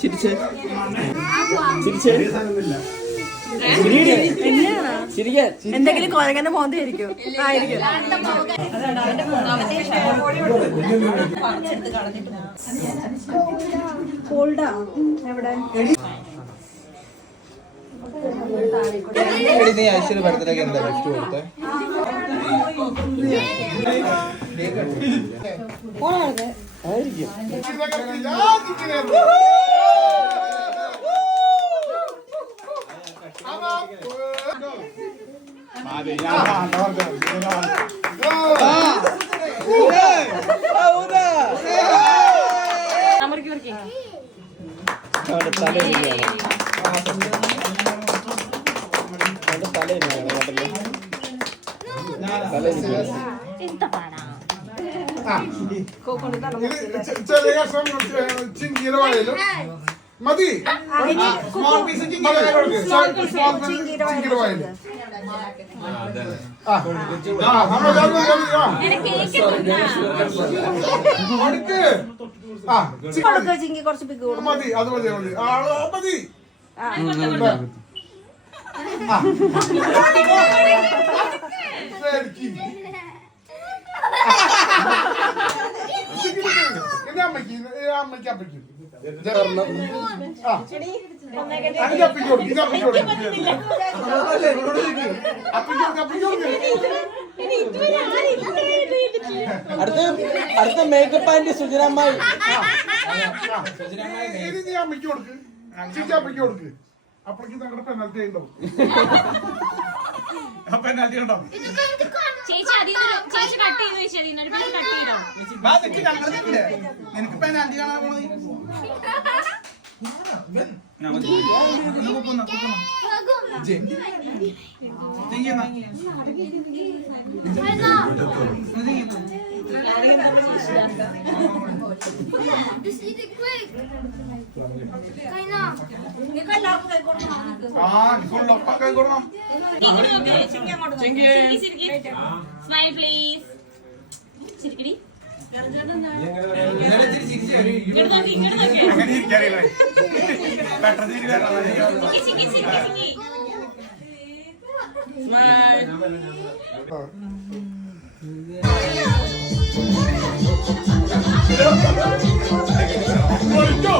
ചിരിച്ചേ എന്തെങ്കിലും കൊരങ്ങനെ മോന്തായിരിക്കും ആയിരിക്കും. നീ ഐശ്വര്യ ബർത്ത്ഡേക്ക് എന്താ ഗിഫ്റ്റ് കൊടുത്തേ? മതി. ചിങ്കി കുറച്ച് പിക്ക് കൊടുക്കും. മതി, അത് മതി, മതി. മതി. അമ്മയ്ക്ക് അപ്പയ്ക്ക് അടുത്ത മേക്കപ്പ് ആൻറ്റി സുജനമ്മായി. നീ അമ്മയ്ക്ക് കൊടുക്ക്, ചേച്ചി അമ്മയ്ക്ക് കൊടുക്ക്. അപ്പഴേക്ക് ഞങ്ങളുടെ പെനാൽറ്റി ഉണ്ടാവും. പെനാൽറ്റി ഉണ്ടാവും. നിനക്ക് പെനാൽറ്റി കാണാൻ പോണത് സ്മൈൽ പ്ലീസ്. ചിരിക്കടി. Go!